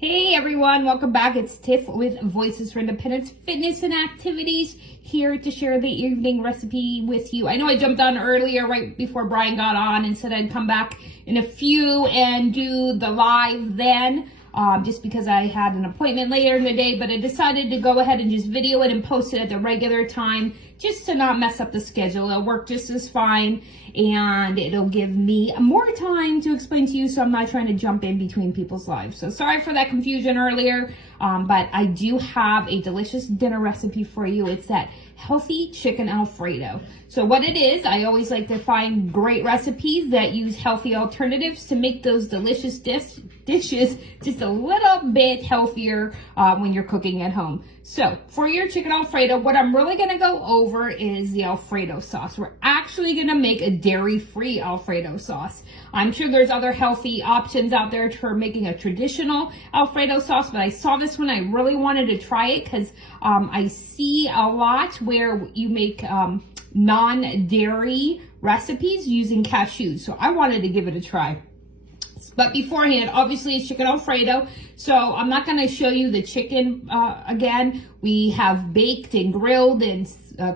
Hey everyone, welcome back. It's Tiff with Voices for Independence Fitness and Activities, here to share the evening recipe with you. I know I jumped on earlier right before Brian got on and said I'd come back in a few and do the live then, just because I had an appointment later in the day, but I decided to go ahead and just video it and post it at the regular time just to not mess up the schedule. It'll work just as fine and it'll give me more time to explain to you, so I'm not trying to jump in between people's lives. So sorry for that confusion earlier, but I do have a delicious dinner recipe for you. It's that healthy chicken Alfredo. So what it is, I always like to find great recipes that use healthy alternatives to make those delicious dishes just a little bit healthier when you're cooking at home. So for your chicken Alfredo, what I'm really going to go over is the Alfredo sauce. We're actually going to make a dairy-free Alfredo sauce. I'm sure there's other healthy options out there for making a traditional Alfredo sauce, but I saw this one. I really wanted to try it because I see a lot where you make non-dairy recipes using cashews. So I wanted to give it a try. But beforehand, obviously it's chicken Alfredo, so I'm not going to show you the chicken again. We have baked and grilled and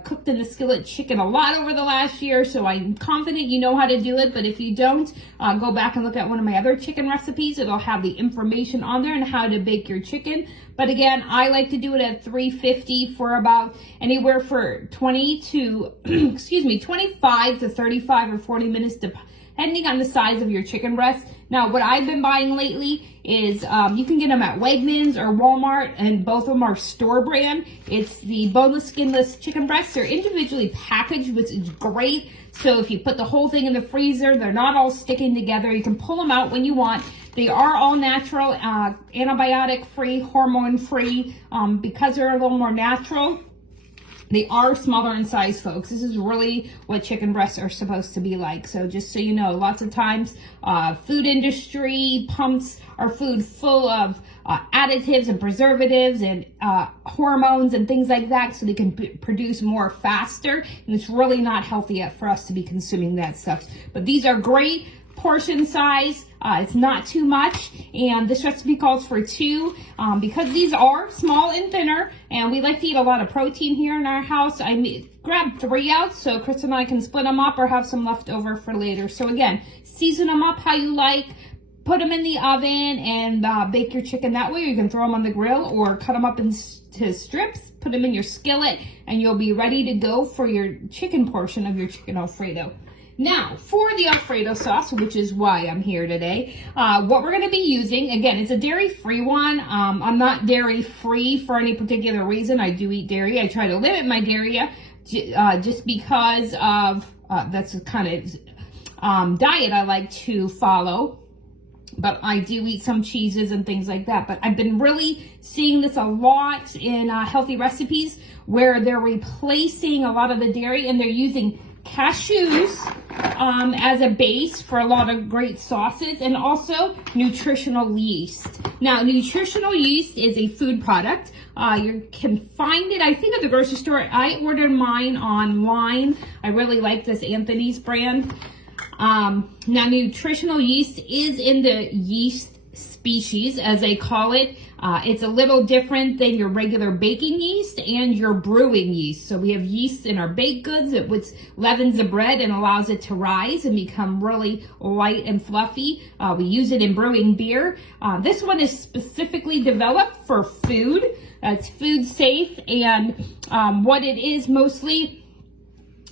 cooked in the skillet chicken a lot over the last year, so I'm confident you know how to do it. But if you don't, go back and look at one of my other chicken recipes. It'll have the information on there on how to bake your chicken. But again, I like to do it at 350 for about anywhere for 25 to 35 or 40 minutes, depending on the size of your chicken breast. Now, what I've been buying lately is you can get them at Wegmans or Walmart, and both of them are store brand. It's the Boneless, Skinless chicken breasts. They're individually packaged, which is great. So if you put the whole thing in the freezer, they're not all sticking together. You can pull them out when you want. They are all natural, antibiotic-free, hormone-free, because they're a little more natural. They are smaller in size, folks. This is really what chicken breasts are supposed to be like. So just so you know, lots of times food industry pumps our food full of additives and preservatives and hormones and things like that, so they can produce more faster. And it's really not healthy for us to be consuming that stuff. But these are great portion size. It's not too much, and this recipe calls for 2 because these are small and thinner, and we like to eat a lot of protein here in our house. I grabbed 3 out so Chris and I can split them up or have some left over for later. So again, season them up how you like, put them in the oven, and bake your chicken that way. You can throw them on the grill or cut them up into strips, put them in your skillet, and you'll be ready to go for your chicken portion of your chicken Alfredo. Now, for the Alfredo sauce, which is why I'm here today, what we're going to be using, again, it's a dairy-free one. I'm not dairy-free for any particular reason. I do eat dairy. I try to limit my dairy just because of that's the kind of diet I like to follow. But I do eat some cheeses and things like that. But I've been really seeing this a lot in healthy recipes where they're replacing a lot of the dairy and they're using cashews as a base for a lot of great sauces, and also nutritional yeast. Now, nutritional yeast is a food product. You can find it, I think, at the grocery store. I ordered mine online. I really like this Anthony's brand. Now, nutritional yeast is in the yeast species, as they call it. It's a little different than your regular baking yeast and your brewing yeast. So we have yeast in our baked goods, which leavens the bread and allows it to rise and become really light and fluffy. We use it in brewing beer. This one is specifically developed for food. It's food safe, and what it is mostly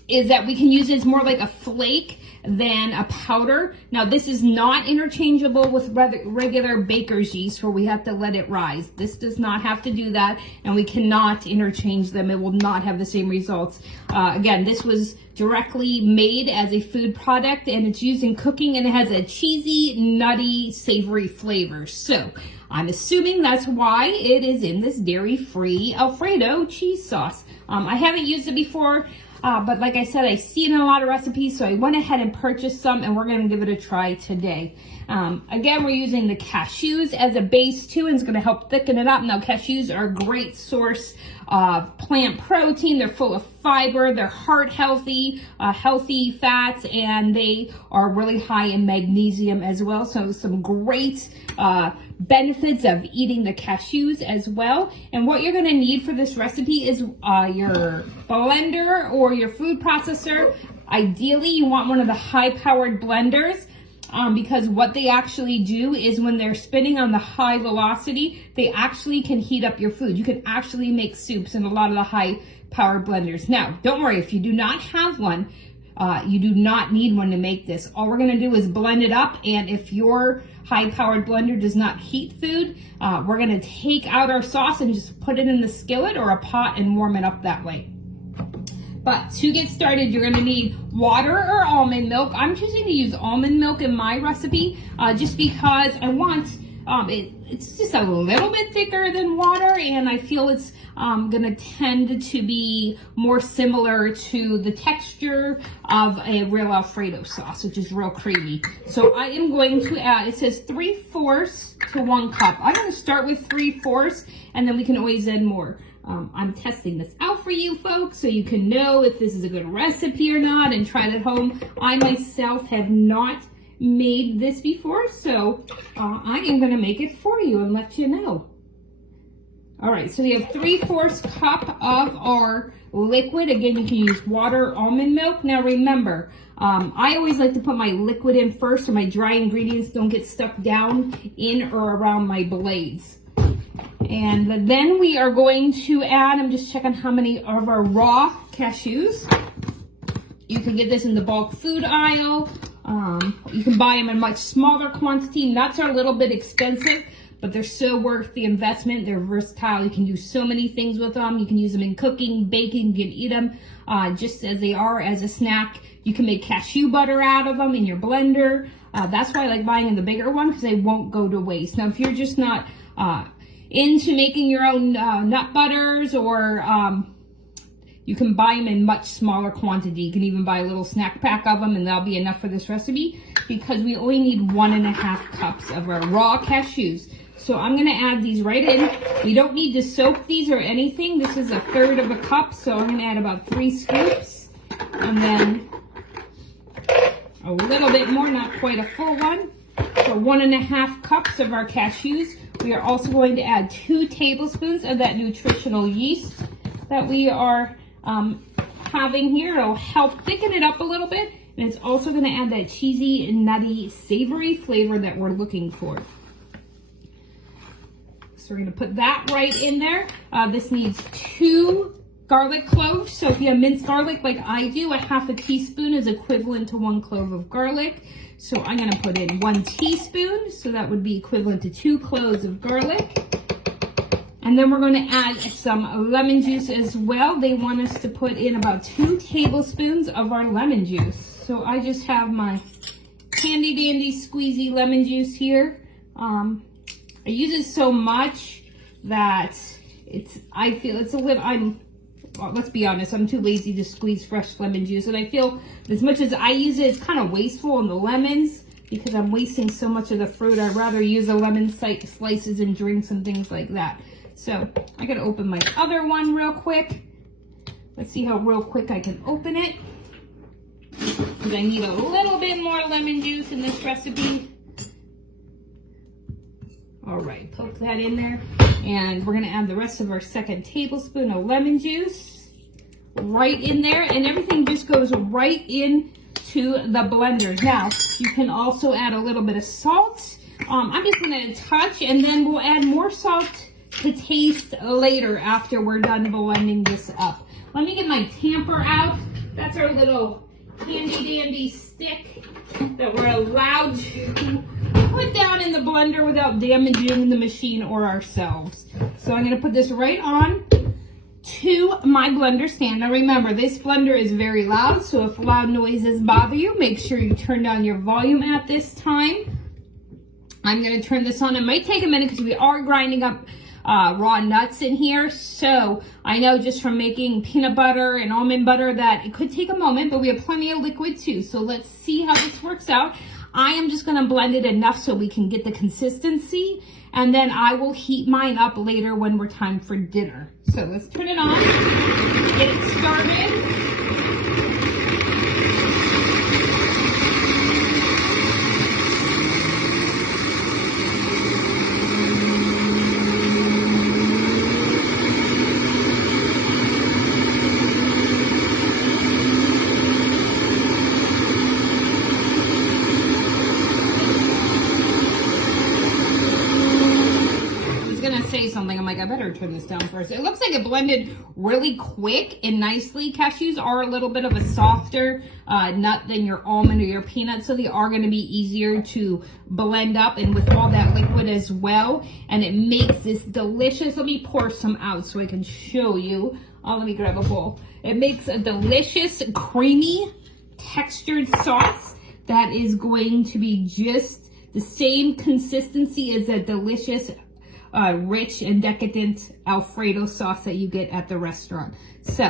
is that we can use it as more like a flake than a powder. Now, this is not interchangeable with regular baker's yeast where we have to let it rise. This does not have to do that, and we cannot interchange them. It will not have the same results. Again, this was directly made as a food product, and it's used in cooking, and it has a cheesy, nutty, savory flavor. So I'm assuming that's why it is in this dairy-free Alfredo cheese sauce. I haven't used it before. But like I said, I see it in a lot of recipes, so I went ahead and purchased some, and we're going to give it a try today. Again, we're using the cashews as a base too, and it's going to help thicken it up. Now, cashews are a great source of plant protein. They're full of fiber. They're heart healthy, healthy fats, and they are really high in magnesium as well. So some great benefits of eating the cashews as well. And what you're going to need for this recipe is your blender or your food processor. Ideally, you want one of the high-powered blenders. Because what they actually do is when they're spinning on the high velocity, they actually can heat up your food. You can actually make soups in a lot of the high power blenders. Now, don't worry, if you do not have one, you do not need one to make this. All we're gonna do is blend it up, and if your high powered blender does not heat food, we're gonna take out our sauce and just put it in the skillet or a pot and warm it up that way. But to get started, you're going to need water or almond milk. I'm choosing to use almond milk in my recipe just because I want it's just a little bit thicker than water, and I feel it's going to tend to be more similar to the texture of a real Alfredo sauce, which is real creamy. So I am going to add, it says 3/4 to 1 cup. I'm going to start with 3/4, and then we can always add more. I'm testing this out for you folks so you can know if this is a good recipe or not and try it at home. I myself have not made this before, so I am going to make it for you and let you know. All right, so we have 3/4 cup of our liquid. Again, you can use water, almond milk. Now remember, I always like to put my liquid in first so my dry ingredients don't get stuck down in or around my blades. And then we are going to add, I'm just checking how many of our raw cashews. You can get this in the bulk food aisle. You can buy them in much smaller quantity. Nuts are a little bit expensive, but they're so worth the investment. They're versatile. You can do so many things with them. You can use them in cooking, baking. You can eat them just as they are as a snack. You can make cashew butter out of them in your blender. That's why I like buying in the bigger one, because they won't go to waste. Now, if you're just not into making your own nut butters, or you can buy them in much smaller quantity. You can even buy a little snack pack of them, and that'll be enough for this recipe, because we only need 1.5 cups of our raw cashews. So I'm going to add these right in. We don't need to soak these or anything. This is 1/3 of a cup, so I'm going to add about 3 scoops, and then a little bit more, not quite a full one. So 1.5 cups of our cashews. We are also going to add 2 tablespoons of that nutritional yeast that we are having here. It'll help thicken it up a little bit, and it's also going to add that cheesy, nutty, savory flavor that we're looking for. So we're going to put that right in there. This needs 2 garlic cloves. So if you have minced garlic like I do, 1/2 teaspoon is equivalent to 1 clove of garlic. So I'm going to put in 1 teaspoon, so that would be equivalent to 2 cloves of garlic. And then we're going to add some lemon juice as well. They want us to put in about 2 tablespoons of our lemon juice. So I just have my handy dandy squeezy lemon juice here. I use it so much that I feel it's a little, well, let's be honest, I'm too lazy to squeeze fresh lemon juice, and I feel as much as I use it, it's kind of wasteful in the lemons because I'm wasting so much of the fruit. I'd rather use the lemon slices in drinks and things like that. So I gotta open my other one real quick. Let's see how real quick I can open it, because I need a little bit more lemon juice in this recipe. All right, poke that in there. And we're gonna add the rest of our 2nd tablespoon of lemon juice right in there, and everything just goes right into the blender. Now, you can also add a little bit of salt. I'm just gonna touch, and then we'll add more salt to taste later after we're done blending this up. Let me get my tamper out. That's our little handy dandy stick that we're allowed to put down in the blender without damaging the machine or ourselves. So I'm going to put this right on to my blender stand. Now remember, this blender is very loud, so if loud noises bother you, make sure you turn down your volume at this time. I'm going to turn this on. It might take a minute because we are grinding up raw nuts in here, so I know just from making peanut butter and almond butter that it could take a moment, but we have plenty of liquid too. So let's see how this works out. I am just gonna blend it enough so we can get the consistency, and then I will heat mine up later when we're time for dinner. So let's turn it on, get it started. Say something, I'm like, I better turn this down first. It looks like it blended really quick and nicely. Cashews are a little bit of a softer nut than your almond or your peanut, so they are going to be easier to blend up and with all that liquid as well, and it makes this delicious. Let me pour some out so I can show you. Let me grab a bowl. It makes a delicious creamy textured sauce that is going to be just the same consistency as a delicious rich and decadent Alfredo sauce that you get at the restaurant. So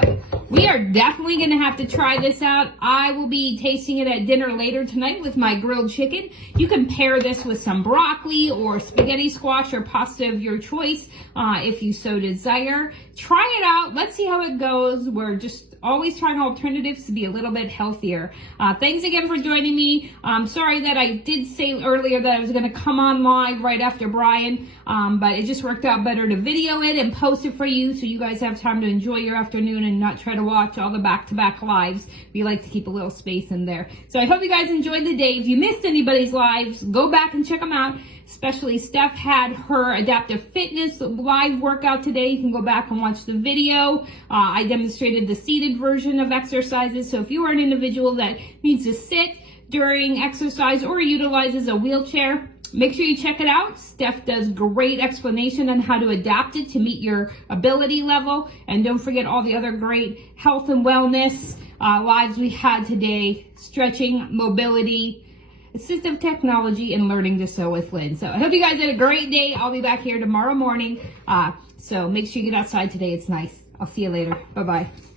we are definitely going to have to try this out. I will be tasting it at dinner later tonight with my grilled chicken. You can pair this with some broccoli or spaghetti squash or pasta of your choice if you so desire. Try it out. Let's see how it goes. We're just always trying alternatives to be a little bit healthier. Thanks again for joining me. I'm sorry that I did say earlier that I was going to come on live right after Brian, but it just worked out better to video it and post it for you so you guys have time to enjoy your afternoon and not try to watch all the back-to-back lives. We like to keep a little space in there. So I hope you guys enjoyed the day. If you missed anybody's lives, go back and check them out. Especially Steph had her adaptive fitness live workout today. You can go back and watch the video. I demonstrated the seated version of exercises. So if you are an individual that needs to sit during exercise or utilizes a wheelchair, make sure you check it out. Steph does great explanation on how to adapt it to meet your ability level. And don't forget all the other great health and wellness lives we had today. Stretching, mobility, assistive technology, and learning to sew with Lynn. So I hope you guys had a great day. I'll be back here tomorrow morning. So make sure you get outside today. It's nice. I'll see you later. Bye-bye.